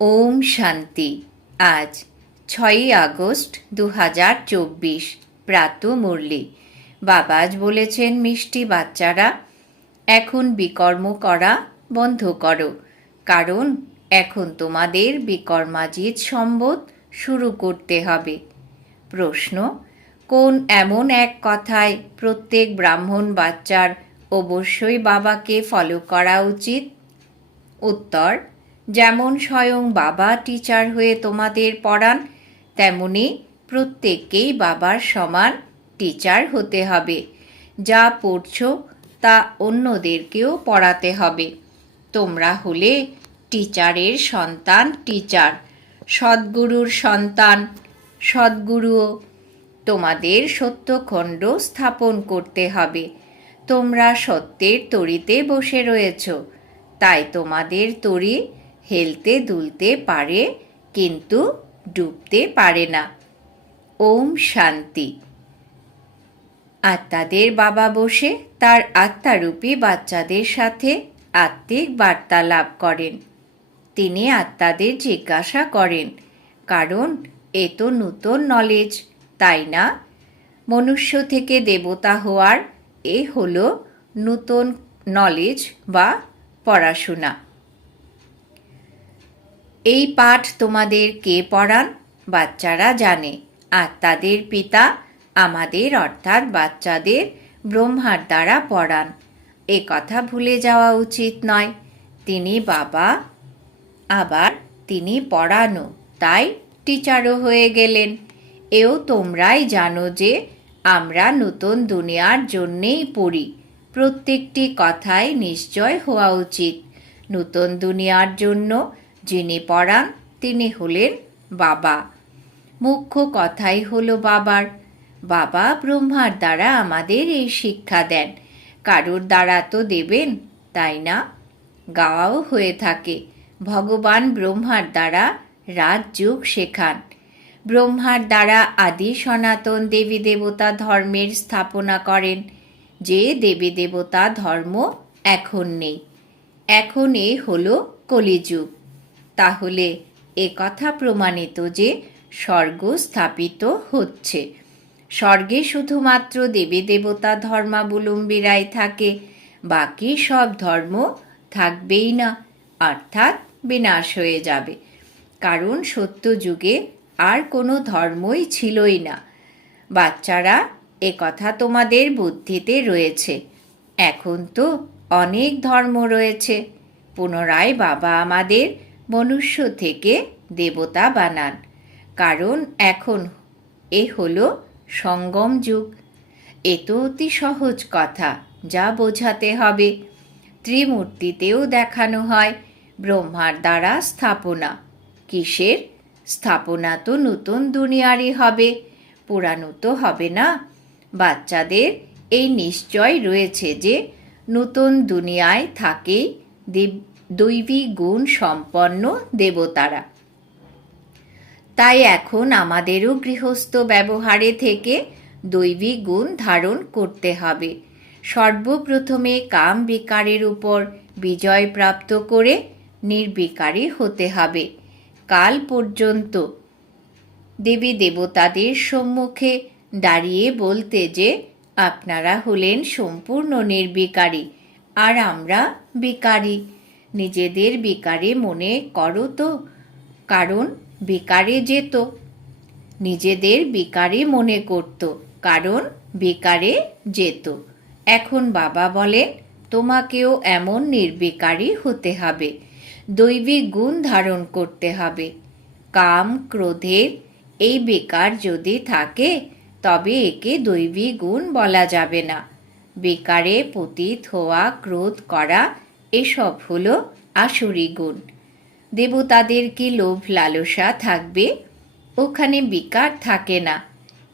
ওম শান্তি। আজ ছয়ই আগস্ট দু হাজার চব্বিশ, প্রাত মুরলি। বাবাজ বলেছেন, মিষ্টি বাচ্চারা, এখন বিকর্ম করা বন্ধ করো। কারণ এখন তোমাদের বিকর্মাজিৎ সম্বোধ শুরু করতে হবে। প্রশ্ন, কোন এমন এক কথায় প্রত্যেক ব্রাহ্মণ বাচ্চার অবশ্যই বাবাকে ফলো করা উচিত? উত্তর যেমন স্বয়ং বাবা টিচার হয়ে তোমাদের পড়ান, তেমনি প্রত্যেককেই বাবার সমান টিচার হতে হবে। যা পড়ছো তা অন্যদেরকেও পড়াতে হবে। তোমরা হলে টিচারের সন্তান টিচার সদ্গুরুর সন্তান, সদ্গুরুও। তোমাদের সত্যখণ্ড স্থাপন করতে হবে। তোমরা সত্যের তরিতে বসে রয়েছ, তাই তোমাদের তরি হেলতে দুলতে পারে, কিন্তু ডুবতে পারে না। ওম শান্তি। আত্মাদের বাবা বসে তার আত্মারূপী বাচ্চাদের সাথে আত্মিক বার্তালাপ করেন। তিনি আত্মাদের জিজ্ঞাসা করেন, কারণ এ তো নূতন নলেজ তাই না? মনুষ্য থেকে দেবতা হওয়ার এ হলো নূতন নলেজ বা পড়াশোনা। এই পাঠ তোমাদের কে পড়ান? বাচ্চারা জানে। আর তাদের পিতা আমাদের, অর্থাৎ বাচ্চাদের, ব্রহ্মার দ্বারা পড়ান। এ কথা ভুলে যাওয়া উচিত নয়। তিনি বাবা, আবার তিনি পড়ানো। তাই টিচারও হয়ে গেলেন। এও তোমরাই জানো যে আমরা নতুন দুনিয়ার জন্যেই পড়ি। প্রত্যেকটি কথাই নিশ্চয় হওয়া উচিত। নতুন দুনিয়ার জন্য যিনি পড়ান তিনি হলেন বাবা। মুখ্য কথাই হলো বাবার। বাবা ব্রহ্মার দ্বারা আমাদের এই শিক্ষা দেন। কারোর দ্বারা তো দেবেন, তাই না? গাওয়াও হয়ে থাকে। ভগবান ব্রহ্মার দ্বারা রাজযোগ শেখান। ব্রহ্মার দ্বারা আদি সনাতন দেবী দেবতা ধর্মের স্থাপনা করেন। যে দেবী দেবতা ধর্ম এখন নেই। এখন এ হলো কলিযুগ। তাহলে এ কথা প্রমাণিত যে স্বর্গ স্থাপিত হচ্ছে। স্বর্গে শুধুমাত্র দেবী দেবতা ধর্মাবলম্বীরাই থাকে, বাকি সব ধর্ম থাকবেই না, অর্থাৎ বিনাশ হয়ে যাবে। কারণ সত্য যুগে আর কোনো ধর্মই ছিলই না। বাচ্চারা, এ কথা তোমাদের বুদ্ধিতে রয়েছে। এখন তো অনেক ধর্ম রয়েছে। পুনরায় বাবা আমাদের মনুষ্য থেকে দেবতা বানান। কারণ এখন এ হলো সঙ্গম যুগ। এ তো অতি সহজ কথা, যা বোঝাতে হবে। ত্রিমূর্তিতেও দেখানো হয় ব্রহ্মার দ্বারা স্থাপনা। কিসের? স্থাপনা তো নতুন দুনিয়ারই হবে, পুরানো তো হবে না। বাচ্চাদের এই নিশ্চয় রয়েছে যে, নতুন দুনিয়ায় থাকেই দৈবী গুণ সম্পন্ন দেবতারা। তাই এখন আমাদেরও গৃহস্থ ব্যবহারে থেকে দৈবিক গুণ ধারণ করতে হবে। সর্বপ্রথমে কাম বিকারের উপর বিজয় প্রাপ্ত করে নির্বিকারী হতে হবে। কাল পর্যন্ত দেবী দেবতাদের সম্মুখে দাঁড়িয়ে বলতে যে, আপনারা হলেন সম্পূর্ণ নির্বিকারী, আর আমরা বিকারী। নিজেদের বিকারে মনে করো তো, কারণ বিকারে যেত। নিজেদের বিকারে মনে করত, কারণ বিকারে যেত। এখন বাবা বলেন, তোমাকেও এমন নির্বিকারী হতে হবে, দৈবিক গুণ ধারণ করতে হবে। কাম ক্রোধের এই বেকার যদি থাকে, তবে একে দৈবী গুণ বলা যাবে না। বেকারে পতিত হওয়া, ক্রোধ করা এসব হল আসুরি গুণ। দেবতাদের কি লোভ লালসা থাকবে? ওখানে বিকার থাকে না।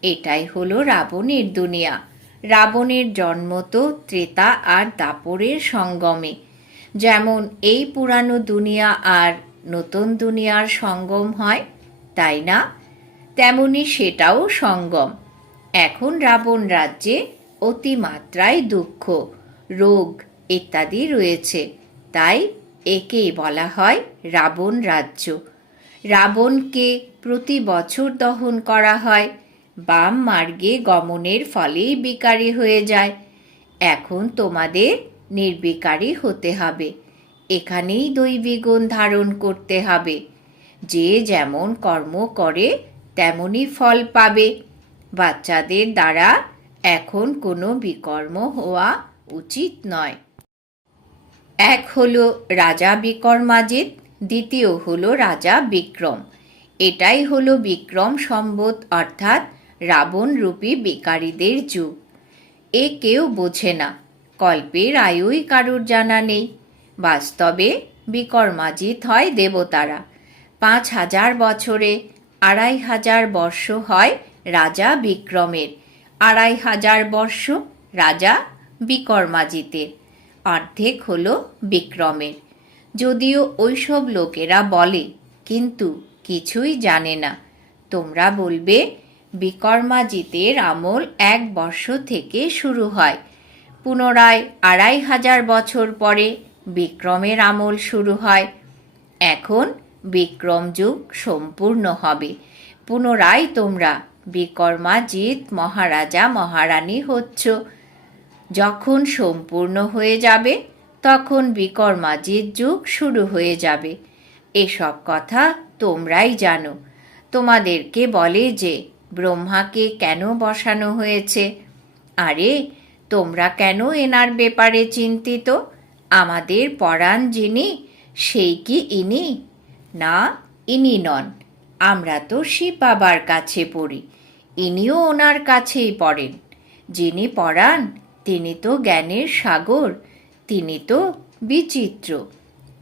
এটাই হলো রাবণের দুনিয়া। রাবণের জন্ম তো ত্রেতা আর দাপরের সঙ্গমে। যেমন এই পুরানো দুনিয়া আর নতুন দুনিয়ার সঙ্গম হয়, তাই না? তেমনি সেটাও সঙ্গম। এখন রাবণ রাজ্যে অতিমাত্রায় দুঃখ, রোগ ইত্যাদি রয়েছে। তাই একেই বলা হয় রাবণ রাজ্য। রাবণকে প্রতি বছর দহন করা হয়। বাম মার্গে গমনের ফলেই বিকারী হয়ে যায়। এখন তোমাদের নির্বিকারী হতে হবে। এখানেই দৈবী গুণ ধারণ করতে হবে। যে যেমন কর্ম করে তেমনই ফল পাবে। বাচ্চাদের দ্বারা এখন কোনো বিকর্ম হওয়া উচিত নয়। এক হলো রাজা বিক্রমাজিৎ দ্বিতীয় হলো রাজা বিক্রম। এটাই হলো বিক্রম সম্বত অর্থাৎ রাবণ রূপী বিকারীদের যুগ। এ কেউ বোঝে না, কল্পের আয়ুই কারুর জানা নেই। বাস্তবে বিকর্মাজিৎ হয় দেবতারা। পাঁচ হাজার বছরে আড়াই হাজার বর্ষ হয় রাজা বিক্রমের, আড়াই হাজার বর্ষ রাজা বিকর্মাজিতের অর্ধেক হল বিক্রমের। যদিও ওইসব লোকেরা বলে, কিন্তু কিছুই জানে না। তোমরা বলবে, বিকর্মাজিতের আমল এক বর্ষ থেকে শুরু হয়। পুনরায় আড়াই হাজার বছর পরে বিক্রমের আমল শুরু হয়। এখন বিক্রম যুগ সম্পূর্ণ হবে। পুনরায় তোমরা বিকর্মাজিৎ মহারাজা মহারানী হচ্ছ। যখন সম্পূর্ণ হয়ে যাবে, তখন বিকর্মাজির যুগ শুরু হয়ে যাবে। এসব কথা তোমরাই জানো। তোমাদেরকে বলে যে, ব্রহ্মাকে কেন বসানো হয়েছে? আরে, তোমরা কেন এনার ব্যাপারে চিন্তিত? আমাদের পরাণ যিনি, সেই কি ইনি? না, ইনি নন। আমরা তো শিব বাবার কাছে পড়ি। ইনিও ওনার কাছেই পড়েন। যিনি পড়ান তিনি তো জ্ঞানের সাগর, তিনি তো বিচিত্র।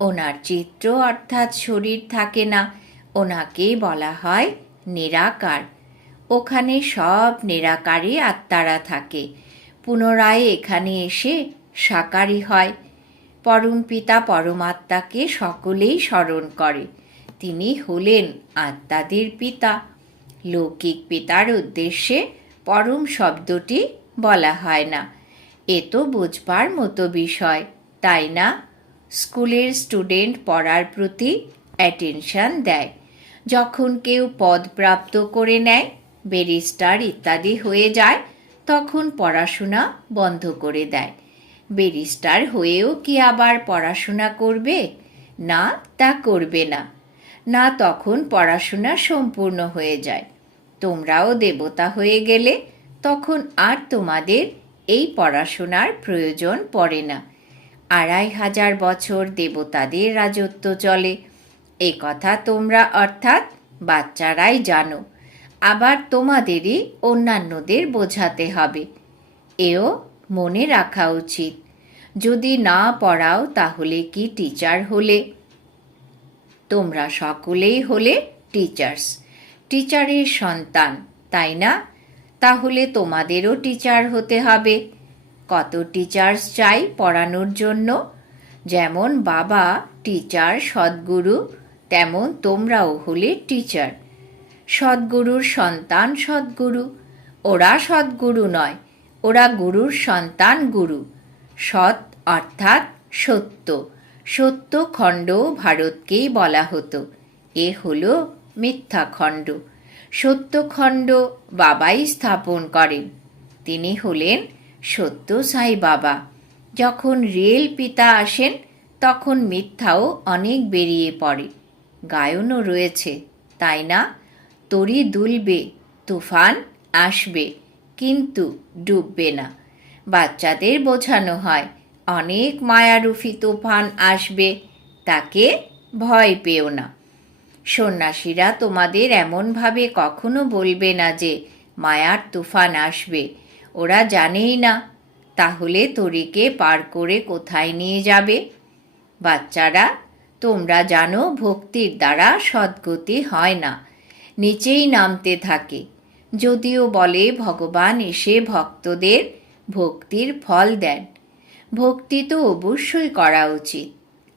ওনার চিত্র অর্থাৎ শরীর থাকে না, ওনাকে বলা হয় নিরাকার। ওখানে সব নিরাকারই আত্মারা থাকে। পুনরায় এখানে এসে সাকারী হয়। পরম পিতা পরমাত্মাকে সকলেই স্মরণ করে। তিনি হলেন আত্মাদের পিতা। লৌকিক পিতার উদ্দেশ্যে পরম শব্দটি বলা হয় না। এ তো বুঝবার মতো বিষয়, তাই না? স্কুলের স্টুডেন্ট পড়ার প্রতি অ্যাটেনশন দেয়। যখন কেউ পদ প্রাপ্ত করে নেয়, ব্যারিস্টার ইত্যাদি হয়ে যায়, তখন পড়াশোনা বন্ধ করে দেয়। ব্যারিস্টার হয়েও কি আবার পড়াশোনা করবে? না, তা করবে না। না, তখন পড়াশোনা সম্পূর্ণ হয়ে যায়। তোমরাও দেবতা হয়ে গেলে তখন আর তোমাদের এই পড়াশোনার প্রয়োজন পড়ে না। আড়াই হাজার বছর দেবতাদের রাজত্ব চলে। এ কথা তোমরা অর্থাৎ বাচ্চারাই জানো। আবার তোমাদেরই অন্যান্যদের বোঝাতে হবে। এও মনে রাখা উচিত। যদি না পড়াও তাহলে কি টিচার হলে? তোমরা সকলেই হলে টিচার্স টিচারের সন্তান, তাই না? তাহলে তোমাদেরও টিচার হতে হবে। কত টিচার্স চাই পড়ানোর জন্য? যেমন বাবা টিচার সদ্গুরু, তেমন তোমরাও হলে টিচার সদ্গুরুর সন্তান সদ্গুরু, ওরা সদ্গুরু নয়, ওরা গুরুর সন্তান গুরু। সৎ অর্থাৎ সত্য সত্য খণ্ড ভারতকেই বলা হতো। এ হলো মিথ্যা খণ্ড। সত্যখণ্ড বাবাই স্থাপন করেন। তিনি হলেন সত্য সাই বাবা। যখন রেল পিতা আসেন, তখন মিথ্যাও অনেক বেরিয়ে পড়ে। গায়নও রয়েছে, তাই না? তরি দুলবে, তুফান আসবে, কিন্তু ডুববে না। বাচ্চাদের বোঝানো হয়, অনেক মায়ারুফি তুফান আসবে, তাকে ভয় পেও না। সন্ন্যাসীরা তোমাদের এমনভাবে কখনো বলবে না যে, মায়ার তুফান আসবে। ওরা জানেই না। তাহলে তরিকে পার করে কোথায় নিয়ে যাবে? বাচ্চারা, তোমরা জানো ভক্তির দ্বারা সদ্গতি হয় না। নিচেই নামতে থাকে। যদিও বলে, ভগবান এসে ভক্তদের ভক্তির ফল দেন। ভক্তি তো অবশ্যই করা উচিত।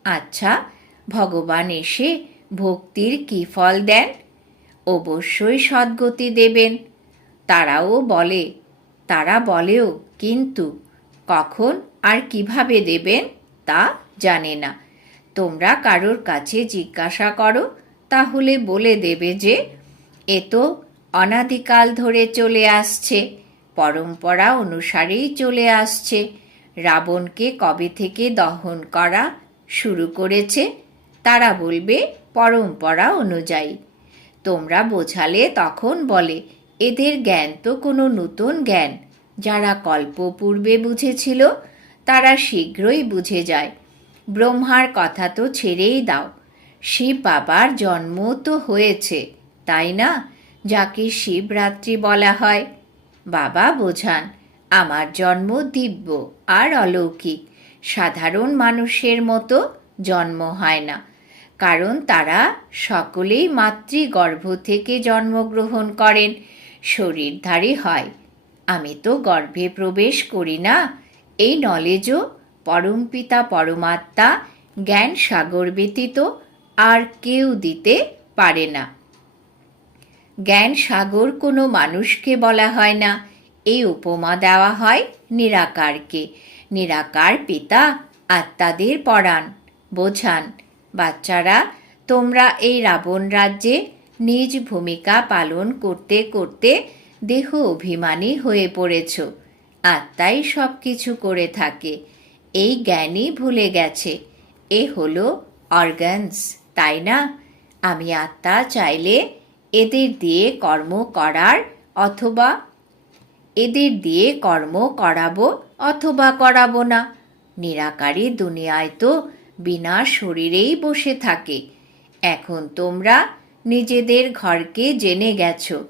আচ্ছা ভগবান এসে ভক্তির কি ফল দেন? অবশ্যই সদ্গতি দেবেন। তারাও বলে, তারা বলেও কিন্তু কখন আর কীভাবে দেবেন তা জানে না। তোমরা কারোর কাছে জিজ্ঞাসা করো, তাহলে বলে দেবে যে, এ তো অনাদিকাল ধরে চলে আসছে, পরম্পরা অনুসারেই চলে আসছে। রাবণকে কবে থেকে দহন করা শুরু করেছে? তারা বলবে, পরম্পরা অনুযায়ী। তোমরা বোঝালে তখন বলে, এদের জ্ঞান তো কোনো নতুন জ্ঞান। যারা কল্পপূর্বে বুঝেছিল, তারা শীঘ্রই বুঝে যায়। ব্রহ্মার কথা তো ছেড়েই দাও। শিব বাবার জন্ম তো হয়েছে, তাই না? যাকে শিবরাত্রি বলা হয়। বাবা বোঝান, আমার জন্ম দিব্য আর অলৌকিক। সাধারণ মানুষের মতো জন্ম হয় না। কারণ তারা সকলেই মাতৃগর্ভ থেকে জন্মগ্রহণ করেন, শরীরধারী হয়। আমি তো গর্ভে প্রবেশ করি না। এই নলেজও পরমপিতা পরমাত্মা, জ্ঞান সাগর ব্যতীত আর কেউ দিতে পারে না। জ্ঞান সাগর কোনো মানুষকে বলা হয় না। এই উপমা দেওয়া হয় নিরাকারকে। নিরাকার পিতা আত্মাদের পড়ান বোঝান। বাচ্চারা, তোমরা এই রাবণ রাজ্যে নিজ ভূমিকা পালন করতে করতে দেহ অভিমানী হয়ে পড়েছ। আত্মাই সব কিছু করে থাকে। এই জ্ঞানই ভুলে গেছে। এ হলো অর্গানস, তাই না? আমি আত্মা চাইলে এদের দিয়ে কর্ম করার অথবা এদের দিয়ে কর্ম করাবো অথবা করাবো না। নিরাকারী দুনিয়ায় তো বিনা শরীরেই বসে থাকে। এখন তোমরা নিজেদের ঘরকে জেনে গেছো।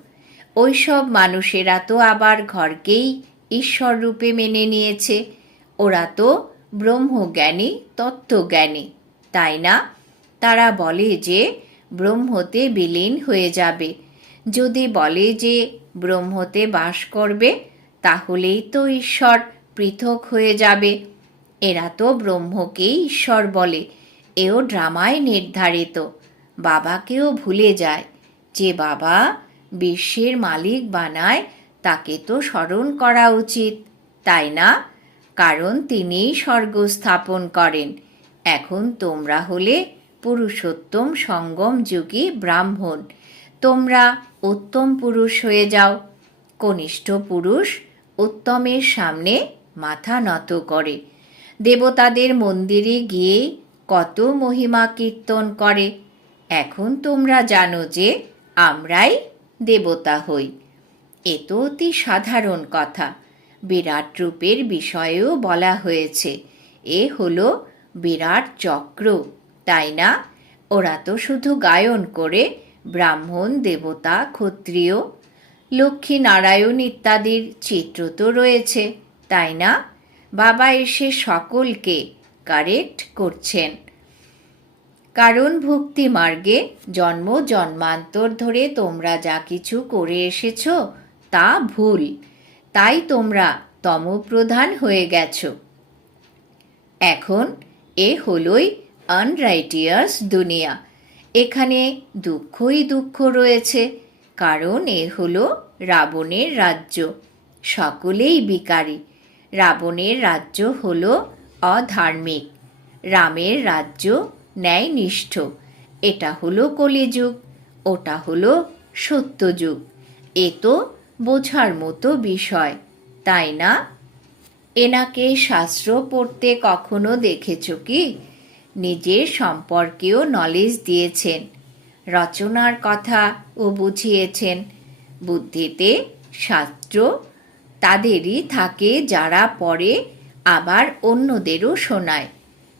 ওইসব মানুষেরা তো আবার ঘরকেই ঈশ্বর রূপে মেনে নিয়েছে। ওরা তো ব্রহ্মজ্ঞানী, তত্ত্বজ্ঞানী, তাই না? তারা বলে যে ব্রহ্মতে বিলীন হয়ে যাবে। যদি বলে যে ব্রহ্মতে বাস করবে, তাহলেই তো ঈশ্বর পৃথক হয়ে যাবে। এরা তো ব্রহ্মকেই ঈশ্বর বলে, এও ড্রামায় নির্ধারিত। বাবাকেও ভুলে যায়, যে বাবা বিশ্বের মালিক বানায় তাকে তো স্মরণ করা উচিত, তাই না? কারণ তিনিই স্বর্গ স্থাপন করেন। এখন তোমরা হলে পুরুষোত্তম সঙ্গম যুগী ব্রাহ্মণ। তোমরা উত্তম পুরুষ হয়ে যাও। কনিষ্ঠ পুরুষ উত্তমের সামনে মাথা নত করে। দেবতাদের মন্দিরে গিয়ে কত মহিমা কীর্তন করে। এখন তোমরা জানো যে আমরাই দেবতা হই। এ তো অতি সাধারণ কথা। বিরাট রূপের বিষয়েও বলা হয়েছে, এ হলো বিরাট চক্র, তাই না? ওরা তো শুধু গায়ন করে ব্রাহ্মণ, দেবতা, ক্ষত্রিয়, লক্ষ্মী নারায়ণ ইত্যাদির চিত্র তো রয়েছে, তাই না? বাবা এসে সকলকে কারেক্ট করছেন। কারণ ভক্তি মার্গে জন্ম জন্মান্তর ধরে তোমরা যা কিছু করে এসেছ তা ভুল। তাই তোমরা তমপ্রধান হয়ে গেছ। এখন এ হলোই আনরাইটিয়াস দুনিয়া। এখানে দুঃখই দুঃখ রয়েছে, কারণ এ হলো রাবণের রাজ্য। সকলেই বিকারী রাবণের রাজ্য হল অধার্মিক। রামের রাজ্য ন্যায়নিষ্ঠ। এটা হলো কলিযুগ, ওটা হলো সত্যযুগ। এ তো বোঝার মতো বিষয়, তাই না? এনাকে শাস্ত্র পড়তে কখনো দেখেছ কি? নিজের সম্পর্কেও নলেজ দিয়েছেন। রচনার কথা ও বুঝিয়েছেন। বুদ্ধিতে শাস্ত্র তাদেরই থাকে যারা পড়ে আবার অন্যদেরও শোনায়।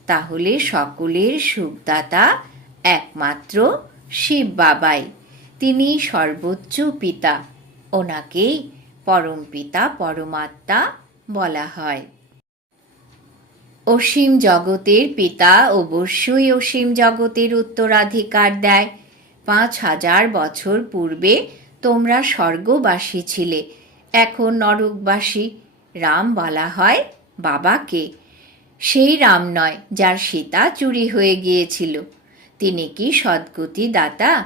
তাহলে সকলের সুখদাতা একমাত্র শিব বাবাই। তিনি সর্বোচ্চ পিতা। ওনাকেই পরম পিতা, পরমাত্মা বলা হয়। অসীম জগতের পিতা অবশ্যই অসীম জগতের উত্তরাধিকার দেয়। পাঁচ হাজার বছর পূর্বে তোমরা স্বর্গবাসী ছিলে। এখন নরকবাসী, রাম বলা হয় বাবাকে। সেই রাম নয় যার সীতা চুরি হয়ে গিয়েছিল। তিনি কি সদ্গতি দাতা?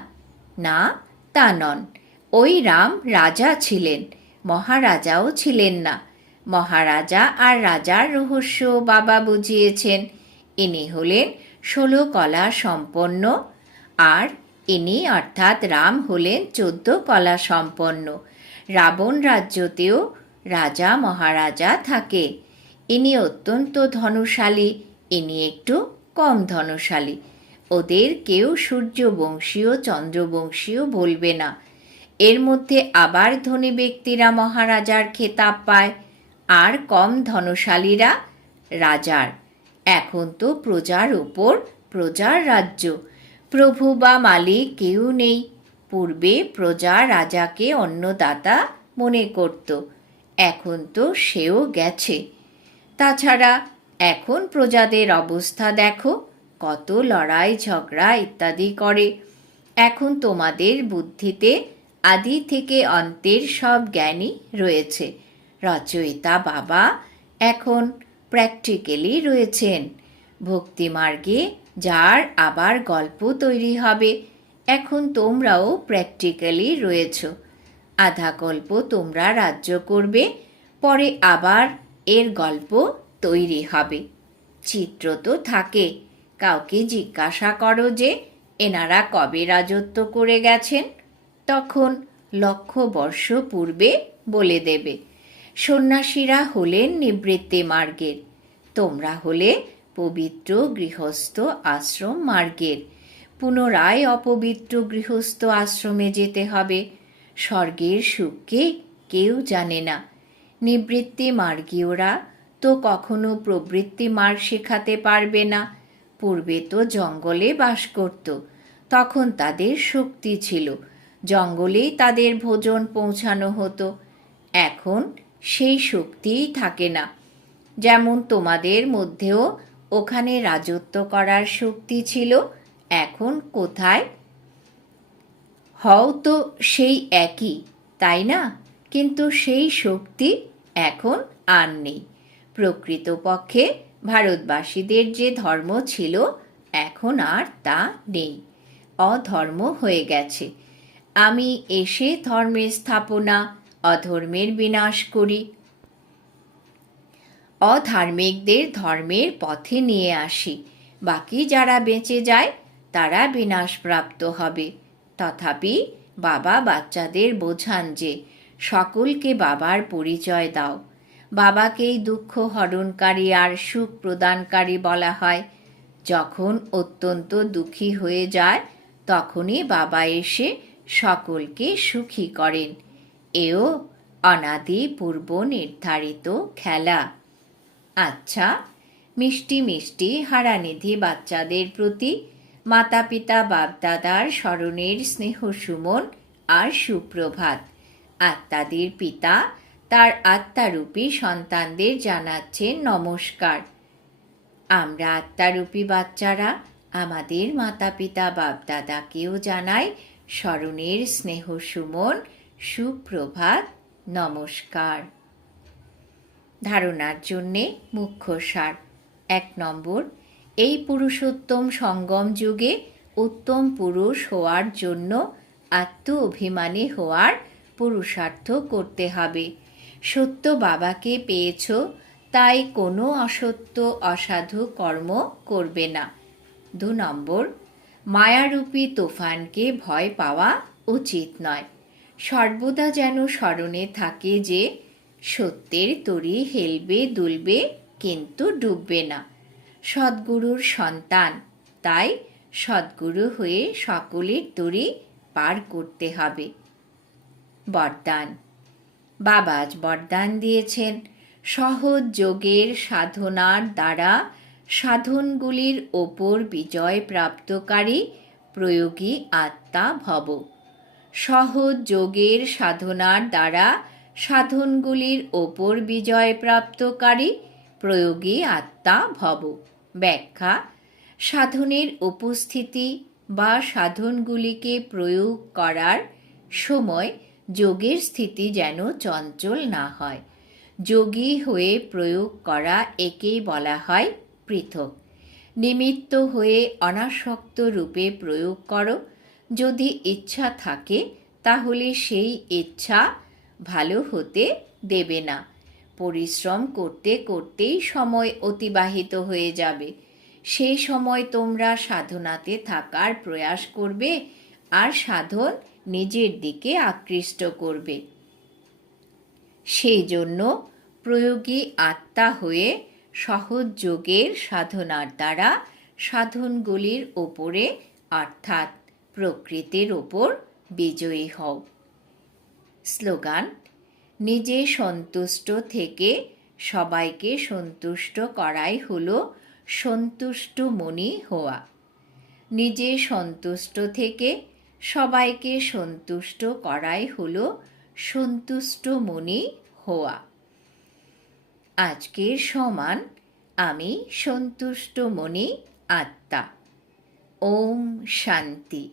না, তা নন। ওই রাম রাজা ছিলেন, মহারাজাও ছিলেন না। মহারাজা আর রাজার রহস্য বাবা বুঝিয়েছেন। ইনি হলেন ষোলো কলা সম্পন্ন, আর ইনি অর্থাৎ রাম হলেন চোদ্দ কলা সম্পন্ন। রাবণ রাজ্যতেও রাজা মহারাজা থাকে। ইনি অত্যন্ত ধনশালী, ইনি একটু কম ধনশালী। ওদের কেউ সূর্যবংশীয়, চন্দ্রবংশীয় বলবে না। এর মধ্যে আবার ধনী ব্যক্তিরা মহারাজার খেতাব পায়, আর কম ধনশালীরা রাজার। এখন তো প্রজার ওপর প্রজার রাজ্য। প্রভু বা মালিক কেউ নেই। পূর্বে প্রজা রাজাকে অন্নদাতা মনে করত। এখন তো সেও গেছে। তাছাড়া এখন প্রজাদের অবস্থা দেখো, কত লড়াই, ঝগড়া ইত্যাদি করে। এখন তোমাদের বুদ্ধিতে আদি থেকে অন্তের সব জ্ঞানই রয়েছে। রচয়িতা বাবা এখন প্র্যাকটিক্যালি রয়েছেন। ভক্তিমার্গে যার আবার গল্প তৈরি হবে। এখন তোমরাও প্র্যাকটিক্যালি রয়েছ। আধা গল্প তোমরা রাজ্য করবে, পরে আবার এর গল্প তৈরি হবে। চিত্র তো থাকে। কাউকে জিজ্ঞাসা করো যে, এনারা কবে রাজত্ব করে গেছেন? তখন লক্ষ বর্ষ পূর্বে বলে দেবে, সন্ন্যাসীরা হলেন নিবৃত্তি মার্গের, তোমরা হলে পবিত্র গৃহস্থ আশ্রম মার্গের। পুনরায় অপবিত্র গৃহস্থ আশ্রমে যেতে হবে। স্বর্গের সুখকে কেউ জানে না। নিবৃত্তি মার্গীয়রা তো কখনো প্রবৃত্তি মার্গ শেখাতে পারবে না। পূর্বে তো জঙ্গলে বাস করত, তখন তাদের শক্তি ছিল। জঙ্গলেই তাদের ভোজন পৌঁছানো হতো। এখন সেই শক্তিই থাকে না। যেমন তোমাদের মধ্যেও ওখানে রাজত্ব করার শক্তি ছিল এখন কোথায়? হও তো সেই একই, তাই না? কিন্তু সেই শক্তি এখন আর নেই। প্রকৃতপক্ষে ভারতবাসীদের যে ধর্ম ছিল, এখন আর তা নেই। অধর্ম হয়ে গেছে। আমি এসে ধর্মের স্থাপনা, অধর্মের বিনাশ করি। অধার্মিকদের ধর্মের পথে নিয়ে আসি। বাকি যারা বেঁচে যায় তারা বিনাশপ্রাপ্ত হবে। তথাপি বাবা বাচ্চাদের বোঝান যে, সকলকে বাবার পরিচয় দাও। বাবাকেই দুঃখ হরণকারী আর সুখ প্রদানকারী বলা হয়। যখন অত্যন্ত দুঃখী হয়ে যায়, তখনই বাবা এসে সকলকে সুখী করেন। এও অনাদি পূর্ব নির্ধারিত খেলা। আচ্ছা মিষ্টি মিষ্টি হারানিধি বাচ্চাদের প্রতি মাতা পিতা বাপদাদার স্মরণের স্নেহ সুমন আর সুপ্রভাত। আত্মাদের পিতা, তার আত্মারূপী সন্তানদের জানাচ্ছেন নমস্কার। আমরা আত্মারূপী বাচ্চারা, আমাদের মাতা পিতা বাপদাদাকেও জানাই স্মরণের স্নেহ সুমন, সুপ্রভাত, নমস্কার। ধারণার জন্যে মুখ্য সার, এক নম্বর এই পুরুষোত্তম সঙ্গম যুগে উত্তম পুরুষ হওয়ার জন্য আত্ম অভিমানী হওয়ার পুরুষার্থ করতে হবে। সত্য বাবাকে পেয়েছ, তাই কোনো অসত্য, অসাধু কর্ম করবে না। দু নম্বর, মায়ারূপী তুফানকে ভয় পাওয়া উচিত নয়। সর্বদা যেন স্মরণে থাকে যে, সত্যের তরি হেলবে দুলবে কিন্তু ডুববে না। সদ্গুরুর সন্তান। তাই সদ্গুরু হয়ে সকলের তরি পার করতে হবে। বরদান। বাবা আজ বরদান দিয়েছেন। সহজ যোগের সাধনার দ্বারা সাধনগুলির ওপর বিজয় প্রাপ্তকারী প্রয়োগী আত্মা ভব। সহজ যোগের সাধনার দ্বারা সাধনগুলির ওপর বিজয় প্রাপ্তকারী প্রয়োগী আত্মা ভব। ব্যাখ্যা, সাধনের উপস্থিতি বা সাধনগুলিকে প্রয়োগ করার সময় যোগের স্থিতি যেন চঞ্চল না হয়। যোগী হয়ে প্রয়োগ করা একেই বলা হয় পৃথক। নিমিত্ত হয়ে অনাসক্ত রূপে প্রয়োগ করো। যদি ইচ্ছা থাকে, তাহলে সেই ইচ্ছা ভালো হতে দেবে না। পরিশ্রম করতে করতেই সময় অতিবাহিত হয়ে যাবে। সেই সময় তোমরা সাধনাতে থাকার প্রয়াস করবে আর সাধন নিজের দিকে আকৃষ্ট করবে। সেই জন্য প্রয়োগী আত্মা হয়ে সহজ যোগের সাধনার দ্বারা সাধনগুলির ওপরে অর্থাৎ প্রকৃতির ওপর বিজয়ী হও। স্লোগান নিজে সন্তুষ্ট থেকে সবাইকে সন্তুষ্ট করাই হলো সন্তুষ্ট মনি হওয়া। নিজে সন্তুষ্ট থেকে সবাইকে সন্তুষ্ট করাই হলো সন্তুষ্ট মনি হওয়া। আজকের সমান, আমি সন্তুষ্ট মনি আত্মা। ওম শান্তি।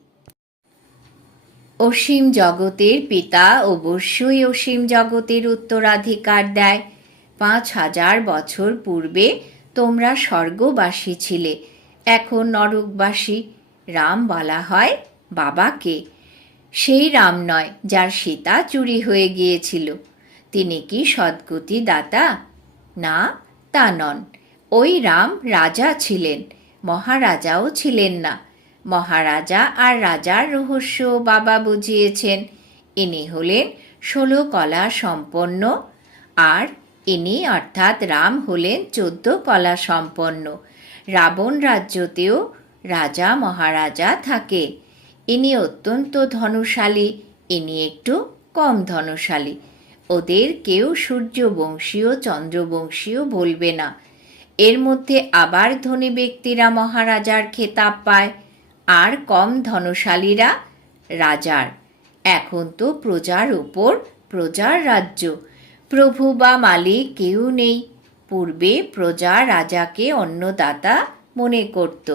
অসীম জগতের পিতা অবশ্যই অসীম জগতের উত্তরাধিকার দেয়। পাঁচ হাজার বছর পূর্বে তোমরা স্বর্গবাসী ছিলে। এখন নরকবাসী। রাম বলা হয় বাবাকে। সেই রাম নয় যার সীতা চুরি হয়ে গিয়েছিল। তিনি কি সদ্গতি দাতা? না, তা নন। ওই রাম রাজা ছিলেন। মহারাজাও ছিলেন না। মহারাজা আর রাজার রহস্য বাবা বুঝিয়েছেন। ইনি হলেন ষোলো কলা সম্পন্ন আর ইনি অর্থাৎ রাম হলেন চোদ্দ কলা সম্পন্ন। রাবণ রাজ্যতেও রাজা মহারাজা থাকে। ইনি অত্যন্ত ধনশালী, ইনি একটু কম ধনশালী। ওদের কেউ সূর্যবংশীয়, চন্দ্রবংশীয় বলবে না। এর মধ্যে আবার ধনী ব্যক্তিরা মহারাজার খেতাব পায়। আর কম ধনশালীরা রাজার। এখন তো প্রজার ওপর প্রজার রাজ্য। প্রভু বা মালিক কেউ নেই। পূর্বে প্রজা রাজাকে অন্নদাতা মনে করত।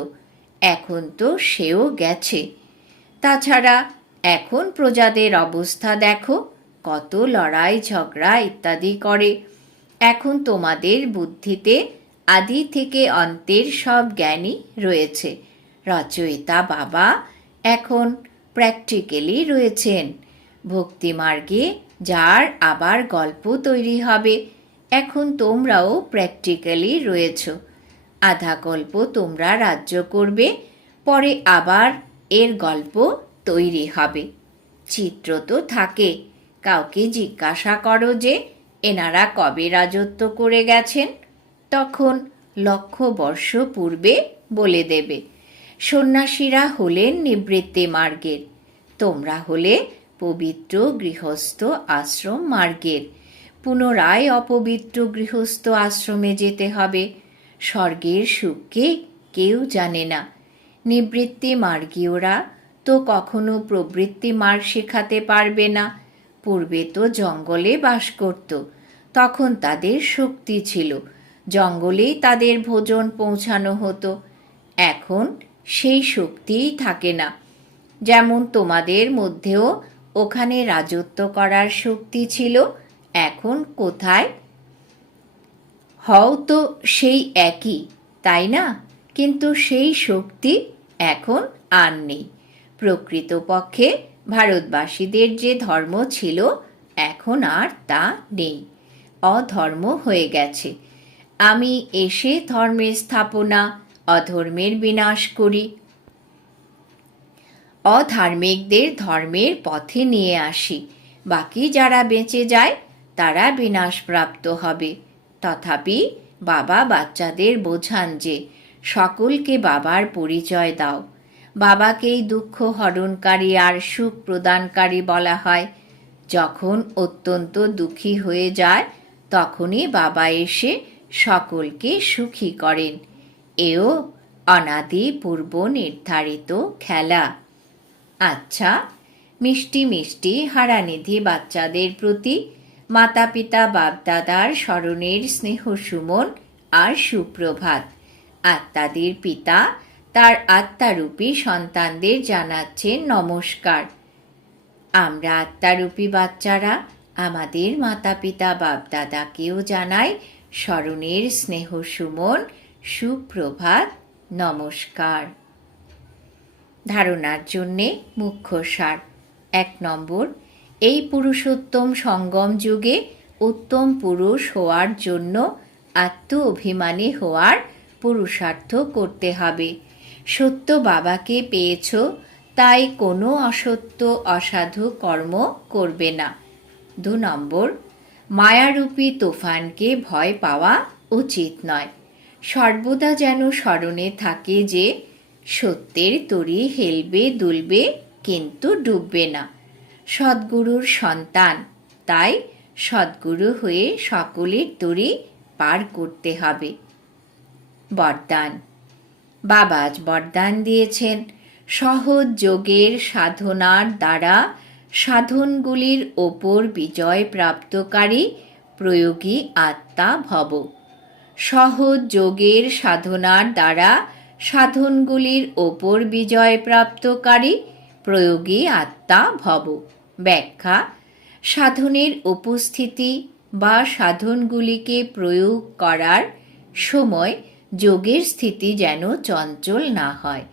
এখন তো সেও গেছে। তাছাড়া এখন প্রজাদের অবস্থা দেখো, কত লড়াই, ঝগড়া ইত্যাদি করে। এখন তোমাদের বুদ্ধিতে আদি থেকে অন্তের সব জ্ঞানই রয়েছে। রচয়িতা বাবা এখন প্র্যাকটিক্যালি রয়েছেন। ভক্তিমার্গে যার আবার গল্প তৈরি হবে। এখন তোমরাও প্র্যাকটিক্যালি রয়েছ। আধা গল্প তোমরা রাজ্য করবে, পরে আবার এর গল্প তৈরি হবে। চিত্র তো থাকে। কাউকে জিজ্ঞাসা করো যে, এনারা কবে রাজত্ব করে গেছেন? তখন লক্ষ বর্ষ পূর্বে বলে দেবে। সন্ন্যাসীরা হলেন নিবৃত্তি মার্গের। তোমরা হলে পবিত্র গৃহস্থ আশ্রম মার্গের। পুনরায় অপবিত্র গৃহস্থ আশ্রমে যেতে হবে। স্বর্গের সুখকে কেউ জানে না। নিবৃত্তি মার্গীয়রা তো কখনো প্রবৃত্তি মার্গ শেখাতে পারবে না। পূর্বে তো জঙ্গলে বাস করত, তখন তাদের শক্তি ছিল। জঙ্গলেই তাদের ভোজন পৌঁছানো হতো। এখন সেই শক্তিই থাকে না। যেমন তোমাদের মধ্যেও ওখানে রাজত্ব করার শক্তি ছিল, এখন কোথায়? হও তো সেই একই, তাই না? কিন্তু সেই শক্তি এখন আর নেই। প্রকৃতপক্ষে ভারতবাসীদের যে ধর্ম ছিল, এখন আর তা নেই। অধর্ম হয়ে গেছে। আমি এসে ধর্মের স্থাপনা অধর্মের বিনাশ করি। অধার্মিকদের ধর্মের পথে নিয়ে আসি। বাকি যারা বেঁচে যায়, তারা বিনাশপ্রাপ্ত হবে। তথাপি বাবা বাচ্চাদের বোঝান যে, সকলকে বাবার পরিচয় দাও। বাবাকেই দুঃখ হরণকারী আর সুখ প্রদানকারী বলা হয়। যখন অত্যন্ত দুঃখী হয়ে যায়, তখনই বাবা এসে সকলকে সুখী করেন। এও অনাদি পূর্ব নির্ধারিত খেলা। আচ্ছা মিষ্টি মিষ্টি হারানিধি বাচ্চাদের প্রতি মাতা পিতা বাপদাদার স্মরণের স্নেহ সুমন আর সুপ্রভাত। আত্মাদের পিতা তার আত্মারূপী সন্তানদের জানাচ্ছেন নমস্কার। আমরা আত্মারূপী বাচ্চারা আমাদের মাতা পিতা বাপদাদাকেও জানাই স্মরণের স্নেহ সুমন সুপ্রভাত, নমস্কার। ধারণার জন্যে মুখ্য সার, এক নম্বর, এই পুরুষোত্তম সঙ্গম যুগে উত্তম পুরুষ হওয়ার জন্য আত্ম অভিমানী হওয়ার পুরুষার্থ করতে হবে। সত্য বাবাকে পেয়েছ, তাই কোনো অসত্য, অসাধু কর্ম করবে না। দু নম্বর, মায়ারূপী তুফানকে ভয় পাওয়া উচিত নয়। সর্বদা যেন স্মরণে থাকে যে সত্যের তরি হেলবে দুলবে কিন্তু ডুববে না। সদ্গুরুর সন্তান, তাই সদ্গুরু হয়ে সকলের তরি পার করতে হবে। বরদান। বাবা আজ বরদান দিয়েছেন। সহজ যোগের সাধনার দ্বারা সাধনগুলির ওপর বিজয় প্রাপ্তকারী প্রয়োগী আত্মা ভব। সহজ যোগের সাধনার দ্বারা সাধনগুলির ওপর বিজয় প্রাপ্তকারী প্রয়োগী আত্মা ভব। ব্যাখ্যা, সাধনের উপস্থিতি বা সাধনগুলিকে প্রয়োগ করার সময় যোগের স্থিতি যেন চঞ্চল না হয়।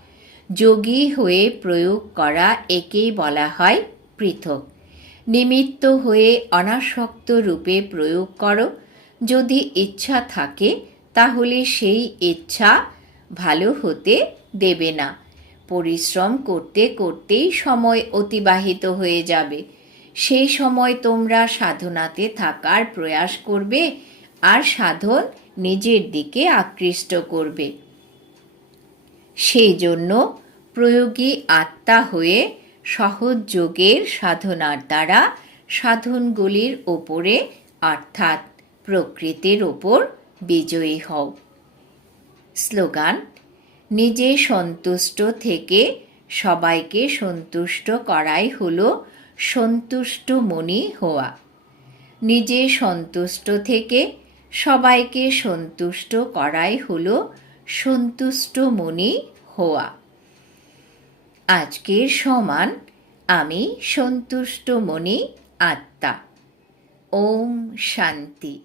যোগী হয়ে প্রয়োগ করা একেই বলা হয় পৃথক। নিমিত্ত হয়ে অনাসক্ত রূপে প্রয়োগ করো। যদি ইচ্ছা থাকে, তাহলে সেই ইচ্ছা ভালো হতে দেবে না। পরিশ্রম করতে করতেই সময় অতিবাহিত হয়ে যাবে। সেই সময় তোমরা সাধনাতে থাকার প্রয়াস করবে আর সাধন নিজের দিকে আকৃষ্ট করবে। সেই জন্য প্রয়োগী আত্মা হয়ে সহজ যোগের সাধনার দ্বারা সাধনগুলির ওপরে, অর্থাৎ প্রকৃতির ওপর বিজয়ী হও। স্লোগান, নিজে সন্তুষ্ট থেকে সবাইকে সন্তুষ্ট করাই হলো সন্তুষ্ট মনি হওয়া। নিজে সন্তুষ্ট থেকে সবাইকে সন্তুষ্ট করাই হলো সন্তুষ্ট মনি হওয়া। আজকের সমান, আমি সন্তুষ্ট মনি আত্মা। ওম শান্তি।